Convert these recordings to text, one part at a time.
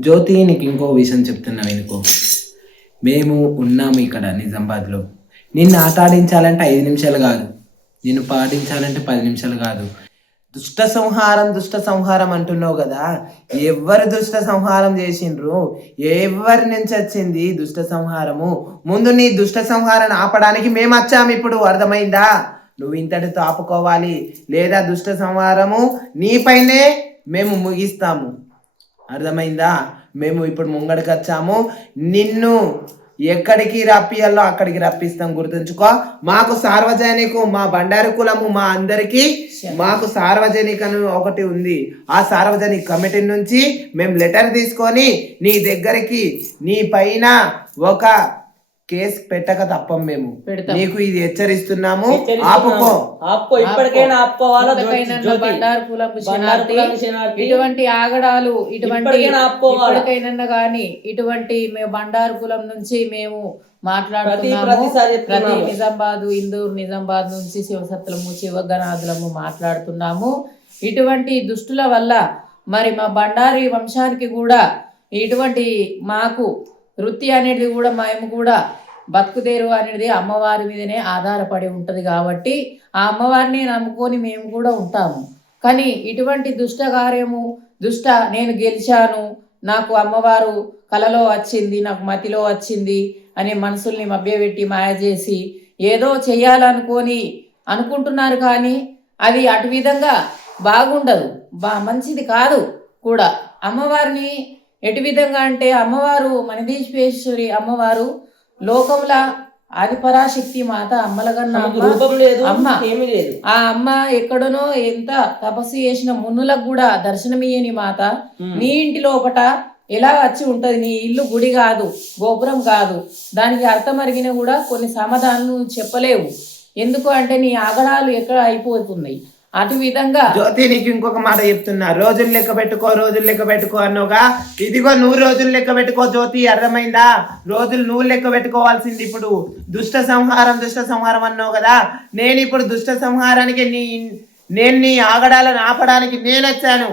జ్యోతి నీకు ఇంకో విషయం చెప్తున్నా వెనుకో. మేము ఉన్నాము ఇక్కడ నిజామాబాద్లో. నిన్ను ఆటాడించాలంటే ఐదు నిమిషాలు కాదు. నిన్ను పాటించాలంటే పది నిమిషాలు కాదు. దుష్ట సంహారం దుష్ట సంహారం అంటున్నావు కదా. ఎవరు దుష్ట సంహారం చేసిండ్రు? ఎవరి నుంచి వచ్చింది దుష్ట సంహారము? ముందు నీ దుష్ట సంహారాన్ని ఆపడానికి మేము వచ్చాము ఇప్పుడు. అర్థమైందా? నువ్వు ఇంతటితో ఆపుకోవాలి. లేదా దుష్ట సంహారము నీపైనే మేము ముగిస్తాము. అర్థమైందా? మేము ఇప్పుడు ముంగడికి వచ్చాము నిన్ను ఎక్కడికి రప్పియాలో అక్కడికి రప్పిస్తాం గుర్తుంచుకో. మాకు సార్వజనికు మా బండారు కులము మా అందరికి మాకు సార్వజనికను ఒకటి ఉంది. ఆ సార్వజనిక కమిటీ నుంచి మేము లెటర్ తీసుకొని నీ దగ్గరికి నీ పైన ఒక కేసు పెట్టక తప్పం మేము పెడతాం. నీకు ఇది హెచ్చరిస్తున్నాము. ఆపుకో ఆపుకో ఇప్పటికైనా ఆపుకోవాలా ఇప్పటికైనా జ్యోతి బండారు కులపు బండారు శనార్థి, కులం శనార్థి. ఇటువంటి ఆగడాలు ఇటువంటి ఇప్పటికైనా ఆపుకోవాలా? ఇప్పటికైనా గాని ఇటువంటి మేము బండారు కులం నుంచి మేము మాట్లాడుతున్నాము ప్రతిసారి ప్రతి చెప్తున్నాము. నిజామాబాద్ ఇందూరు నిజామాబాద్ నుంచి శివసత్లము శివగనాథులము మాట్లాడుతున్నాము ఇటువంటి దుష్టుల వల్ల మరి మా బండారి వంశానికి కూడా ఇటువంటి మాకు వృత్తి అనేది కూడా మేము కూడా బతుకుదేరు అనేది అమ్మవారి మీదనే ఆధారపడి ఉంటుంది కాబట్టి ఆ అమ్మవారిని నమ్ముకొని మేము కూడా ఉంటాము. కానీ ఇటువంటి దుష్ట కార్యము దుష్ట నేను గెలిచాను నాకు అమ్మవారు కలలో వచ్చింది నాకు మతిలో వచ్చింది అనే మనసుల్ని మభ్యపెట్టి మాయ చేసి ఏదో చెయ్యాలనుకొని అనుకుంటున్నారు కానీ అది అటు విధంగా బాగుండదు. బా మంచిది కాదు కూడా. అమ్మవారిని ఎటు విధంగా అంటే అమ్మవారు మనదీశ్వేశ్వరి అమ్మవారు లోకంలో ఆదిపరాశక్తి మాత అమ్మలగన్న రూపం లేదు అమ్మ. ఏమీ లేదు. ఆ అమ్మ ఎక్కడనో ఎంత తపస్సు చేసిన మున్నులకు కూడా దర్శనమియ్యని మాత. నీ ఇంటి లోపట ఎలా వచ్చి ఉంటది? నీ ఇల్లు గుడి కాదు గోపురం కాదు. దానికి అర్థం అరిగిన కూడా కొన్ని సమాధానం చెప్పలేవు. ఎందుకు అంటే నీ ఆగడాలు ఎక్కడ అయిపోతున్నాయి? అటు విధంగా జ్యోతి నీకు ఇంకొక మాట చెప్తున్నా. రోజులు లెక్క పెట్టుకో రోజులు లెక్క పెట్టుకో అన్నోగా. ఇదిగో నువ్వు రోజులు లెక్క పెట్టుకో జ్యోతి అర్థమైందా? రోజులు నువ్వు లెక్క పెట్టుకోవాల్సింది ఇప్పుడు దుష్ట సంహారం దుష్ట సంహారం అన్నావు కదా. నేను ఇప్పుడు దుష్ట సంహారానికి నీ నేను నీ ఆగడాలను ఆపడానికి నేను వచ్చాను.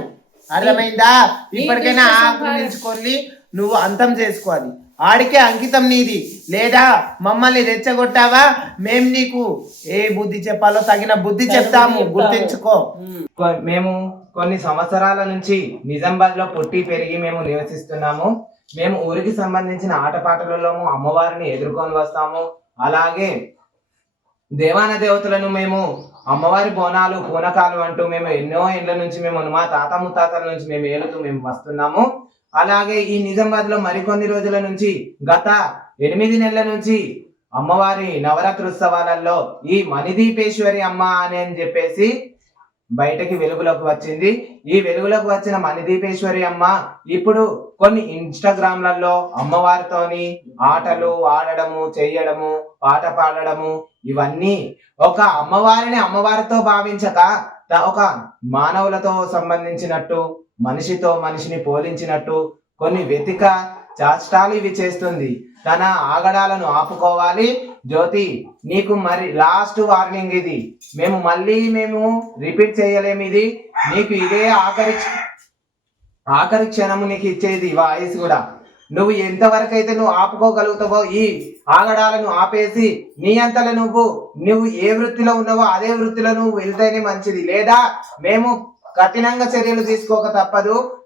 అర్థమైందా? ఇప్పటికైనా ఆక్రమించుకొని నువ్వు అంతం చేసుకోవాలి ఆడికే అంకితం నీది. లేదా మమ్మల్ని రెచ్చగొట్టావా? మేం నీకు ఏ బుద్ధి చెప్పాలో తగిన బుద్ధి చెప్తాము. గుర్తించుకో. కొ- మేము కొన్ని సంవత్సరాల నుంచి నిజామాబాద్లో పుట్టి పెరిగి మేము నివసిస్తున్నాము. మేము ఊరికి సంబంధించిన ఆటపాటలలో అమ్మవారిని ఎదుర్కొని వస్తాము. అలాగే దేవాన దేవతలను మేము అమ్మవారి బోనాలు పూనకాలు అంటూ మేము ఎన్నో ఇండ్ల నుంచి మేము మా తాత ముత్తాతల నుంచి మేము ఏలుతూ మేము వస్తున్నాము. అలాగే ఈ నిజామాబాద్లో మరికొన్ని రోజుల నుంచి గత ఎనిమిది నెలల నుంచి అమ్మవారి నవరాత్రుత్సవాలలో ఈ మణిదీపేశ్వరి అమ్మ అని అని చెప్పేసి బయటకి వెలుగులోకి వచ్చింది. ఈ వెలుగులోకి వచ్చిన మణిదీపేశ్వరి అమ్మ ఇప్పుడు కొన్ని ఇన్స్టాగ్రామ్లలో అమ్మవారితోని ఆటలు ఆడడము చేయడము పాట పాడడము ఇవన్నీ ఒక అమ్మవారిని అమ్మవారితో భావించక త- ఒక మానవులతో సంబంధించినట్టు మనిషితో మనిషిని పోలించినట్టు కొన్ని వెతిక చాష్టాలు ఇవి చేస్తుంది. తన ఆగడాలను ఆపుకోవాలి. జ్యోతి నీకు మరి లాస్ట్ వార్నింగ్ ఇది. మేము మళ్ళీ మేము రిపీట్ చేయలేము ఇది. నీకు ఇదే ఆఖరి ఆఖరి క్షణము నీకు ఇచ్చేది వాయిస్ కూడా. నువ్వు ఎంతవరకు అయితే నువ్వు ఆపుకోగలుగుతావో ఈ ఆగడాలను ఆపేసి నీ అంతలో నువ్వు నువ్వు ఏ వృత్తిలో ఉన్నావో అదే వృత్తిలో నువ్వు వెళ్తేనే మంచిది. లేదా మేము కఠినంగా చర్యలు తీసుకోక తప్పదు.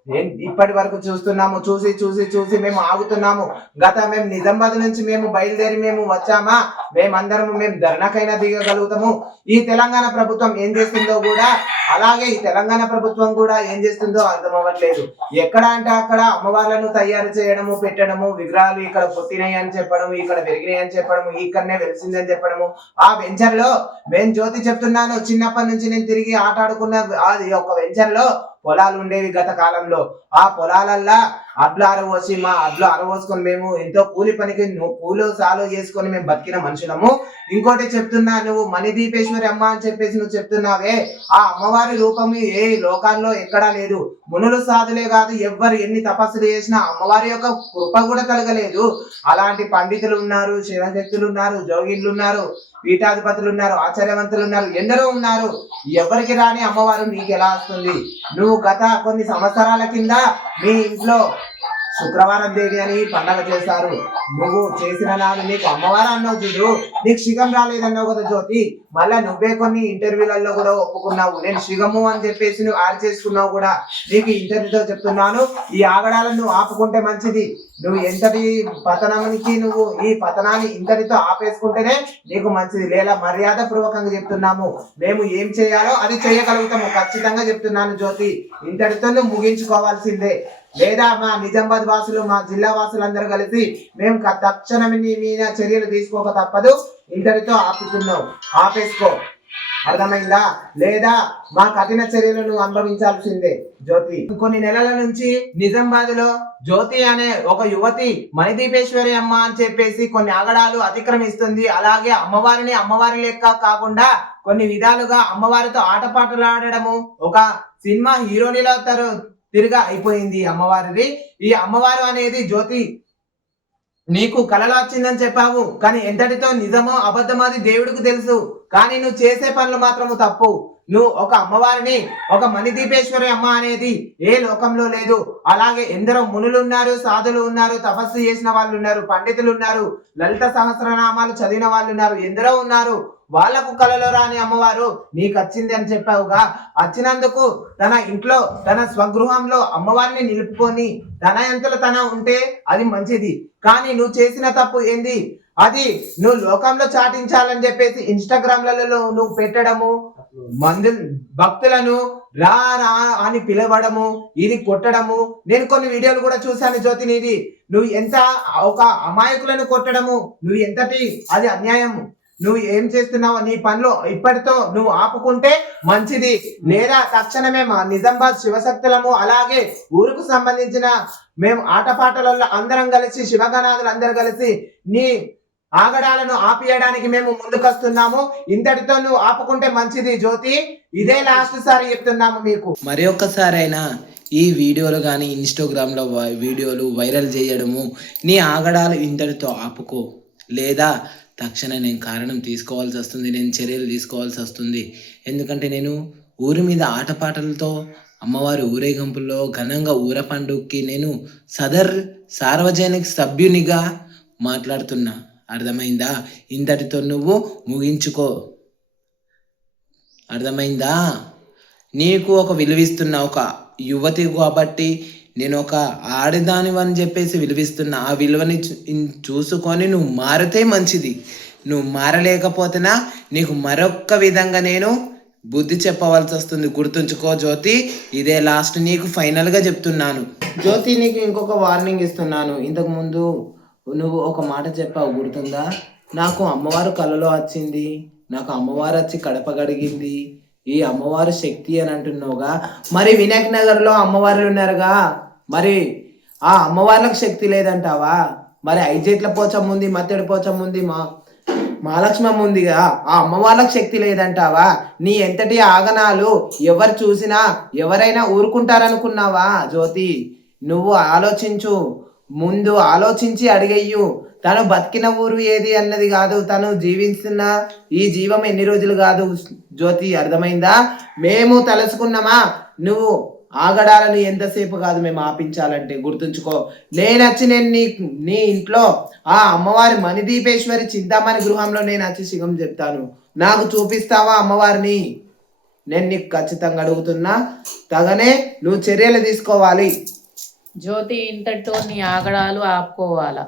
ఇప్పటి వరకు చూస్తున్నాము చూసి చూసి చూసి మేము ఆగుతున్నాము. గత మేము నిజామాబాద్ నుంచి మేము బయలుదేరి మేము వచ్చామా? మేమందరం మేము ధర్నాకైనా దిగగలుగుతాము. ఈ తెలంగాణ ప్రభుత్వం ఏం చేస్తుందో కూడా అలాగే ఈ తెలంగాణ ప్రభుత్వం కూడా ఏం చేస్తుందో అర్థం అవ్వట్లేదు. ఎక్కడ అంటే అక్కడ అమ్మవార్లను తయారు చేయడము పెట్టడము విగ్రహాలు ఇక్కడ పుట్టినాయి అని చెప్పడము ఇక్కడ పెరిగినాయి అని చెప్పడము ఇక్కడనే వెలిసింది అని చెప్పడము. ఆ వెంచర్లో నేను జ్యోతి చెప్తున్నాను చిన్నప్పటి నుంచి నేను తిరిగి ఆట ఆడుకున్న అది ఒక వెంచర్లో పొలాలు ఉండేవి గత కాలంలో. ఆ పొలాలల్లా అడ్లు అరవోసి మా అడ్లు అరవోసుకొని మేము ఎంతో కూలి పనికి ను- కూలు సాలు చేసుకొని మేము బతికిన మనుషులము. ఇంకోటి చెప్తున్నా నువ్వు మణిదీపేశ్వరి అమ్మ అని చెప్పేసి నువ్వు చెప్తున్నావే. ఆ అమ్మవారి రూపము ఏ లోకాల్లో ఎక్కడా లేదు. మునులు సాధులే కాదు ఎవ్వరు ఎన్ని తపస్సులు చేసినా అమ్మవారి యొక్క కృప కూడా కలగలేదు. అలాంటి పండితులు ఉన్నారు శివశక్తులు ఉన్నారు జోగిళ్ళు ఉన్నారు పీఠాధిపతులు ఉన్నారు ఆచార్యవంతులు ఉన్నారు ఎందరో ఉన్నారు. ఎవరికి రాని అమ్మవారు నీకు ఎలా వస్తుంది? నువ్వు గత కొన్ని సంవత్సరాల కింద మీ ఇంట్లో శుక్రవారం దేవి అని పండగ చేశారు. నువ్వు చేసిన నాడు నీకు అమ్మవారు అన్నావు చూడు. నీకు శిగం రాలేదన్నావు కదా జ్యోతి. మళ్ళా నువ్వే కొన్ని ఇంటర్వ్యూలలో కూడా ఒప్పుకున్నావు. నేను శిగము అని చెప్పేసి నువ్వు యాడ్ చేసుకున్నావు కూడా నీకు ఇంటర్వ్యూతో చెప్తున్నాను. ఈ ఆగడాలను నువ్వు ఆపుకుంటే మంచిది. నువ్వు ఎంతటి పతనానికి నువ్వు ఈ పతనాన్ని ఇంతటితో ఆపేసుకుంటేనే నీకు మంచిది. లేదా మర్యాద పూర్వకంగా చెప్తున్నాము. మేము ఏం చేయాలో అది చేయగలుగుతాము. ఖచ్చితంగా చెప్తున్నాను జ్యోతి. ఇంతటితో నువ్వు ముగించుకోవాల్సిందే. లేదా మా నిజామాబాద్ వాసులు మా జిల్లా వాసులందరూ కలిసి మేము తక్షణమే నీ మీద చర్యలు తీసుకోక తప్పదు. ఇంటర్తో ఆపుతున్నావు. ఆపేసుకో. అర్థమైందా? లేదా మా కఠిన చర్యలను అనుభవించాల్సిందే. జ్యోతి. కొన్ని నెలల నుంచి నిజామాబాద్లో జ్యోతి అనే ఒక యువతి మణిదీపేశ్వరి అమ్మ అని చెప్పేసి కొన్ని ఆగడాలు అతిక్రమిస్తుంది. అలాగే అమ్మవారిని అమ్మవారి లెక్క కాకుండా కొన్ని విధాలుగా అమ్మవారితో ఆటపాటలు ఆడడము ఒక సినిమా హీరోనిలా తరు తిరిగా అయిపోయింది అమ్మవారిది. ఈ అమ్మవారు అనేది జ్యోతి నీకు కలలో వచ్చిందని చెప్పావు కానీ ఎంతటితో నిజమో అబద్ధమో అది దేవుడికి తెలుసు. కానీ నువ్వు చేసే పనులు మాత్రము తప్పు. నువ్వు ఒక అమ్మవారిని ఒక మణిదీపేశ్వరి అమ్మ అనేది ఏ లోకంలో లేదు. అలాగే ఎందరో మునులు ఉన్నారు సాధులు ఉన్నారు తపస్సు చేసిన వాళ్ళు ఉన్నారు పండితులు ఉన్నారు లలిత సహస్రనామాలు చదివిన వాళ్ళు ఉన్నారు ఎందరో ఉన్నారు. వాళ్ళకు కలలో రాని అమ్మవారు నీకు వచ్చింది అని చెప్పావుగా. వచ్చినందుకు తన ఇంట్లో తన స్వగృహంలో అమ్మవారిని నిలుపుకొని తన ఎంతలు తన ఉంటే అది మంచిది. కానీ నువ్వు చేసిన తప్పు ఏంది? అది నువ్వు లోకంలో చాటించాలని చెప్పేసి ఇన్స్టాగ్రామ్లలో నువ్వు పెట్టడము మందు భక్తులను రా రా అని పిలవడము ఇది కొట్టడము. నేను కొన్ని వీడియోలు కూడా చూశాను జ్యోతి నీది. నువ్వు ఎంత ఒక అమాయకులను కొట్టడము నువ్వు ఎంతటి అది అన్యాయము. నువ్వు ఏం చేస్తున్నావు నీ పనిలో ఇప్పటితో నువ్వు ఆపుకుంటే మంచిది. లేదా తక్షణమే మా నిజామాబాద్ శివశక్తులము అలాగే ఊరుకు సంబంధించిన మేము ఆటపాటలలో అందరం కలిసి శివగణాదులు అందరు కలిసి నీ ఆగడాలను ఆపియడానికి మేము ముందుకొస్తున్నాము. ఇంతటితో నువ్వు ఆపుకుంటే మంచిది జ్యోతి. ఇదే లాస్ట్ సారి చెప్తున్నాము మీకు. మరి ఒక్కసారైనా ఈ వీడియోలు కానీ ఇన్స్టాగ్రామ్లో వై- వీడియోలు వైరల్ చేయడము నీ ఆగడాలు ఇంతటితో ఆపుకో. లేదా తక్షణ నేను కారణం తీసుకోవాల్సి వస్తుంది నేను చర్యలు తీసుకోవాల్సి వస్తుంది. ఎందుకంటే నేను ఊరి మీద ఆటపాటలతో అమ్మవారి ఊరేగింపుల్లో ఘనంగా ఊర పండుగకి నేను సదర్ సార్వజనిక సభ్యునిగా మాట్లాడుతున్నా. అర్థమైందా? ఇంతటితో నువ్వు ముగించుకో. అర్థమైందా? నీకు ఒక విలువిస్తున్న ఒక యువతి కాబట్టి నేను ఒక ఆడదాని అని చెప్పేసి విలువిస్తున్నా ఆ విలువని చూసుకొని నువ్వు మారితే మంచిది. నువ్వు మారలేకపోతేనా నీకు మరొక్క విధంగా నేను బుద్ధి చెప్పవలసి వస్తుంది గుర్తుంచుకో జ్యోతి ఇదే లాస్ట్ నీకు ఫైనల్గా చెప్తున్నాను. జ్యోతి నీకు ఇంకొక వార్నింగ్ ఇస్తున్నాను. ఇంతకు ముందు నువ్వు ఒక మాట చెప్పావు గుర్తుందా? నాకు అమ్మవారు కలలో వచ్చింది నాకు అమ్మవారు వచ్చి కడప గడిగింది ఈ అమ్మవారు శక్తి అని అంటున్నావుగా. మరి వినాయక్ నగర్లో అమ్మవారు ఉన్నారుగా? మరి ఆ అమ్మవార్లకు శక్తి లేదంటావా? మరి ఐజేట్ల పోచం ఉంది మత్తెడి పోచం ఉంది మా మహాలక్ష్మమ్మ ఉందిగా ఆ అమ్మవార్లకు శక్తి లేదంటావా? నీ ఎంతటి ఆగనాలు ఎవరు చూసినా ఎవరైనా ఊరుకుంటారనుకున్నావా జ్యోతి? నువ్వు ఆలోచించు ముందు ఆలోచించి అడిగయ్యు. తను బతికిన ఊరు ఏది అన్నది కాదు తను జీవిస్తున్న ఈ జీవం ఎన్ని రోజులు కాదు జ్యోతి అర్థమైందా? మేము తలుసుకున్నామా నువ్వు ఆగడాలను ఎంతసేపు కాదు మేము ఆపించాలంటే గుర్తుంచుకో. నేను వచ్చి నేను నీ నీ ఇంట్లో ఆ అమ్మవారి మణిదీపేశ్వరి చింతామణి గృహంలో నేను వచ్చి శివం చెప్తాను. నాకు చూపిస్తావా అమ్మవారిని? నేను నీకు ఖచ్చితంగా అడుగుతున్నా. తగనే నువ్వు చర్యలు తీసుకోవాలి. జ్యోతి ఇంతటితో నీ ఆగడాలు ఆపుకోవాలా?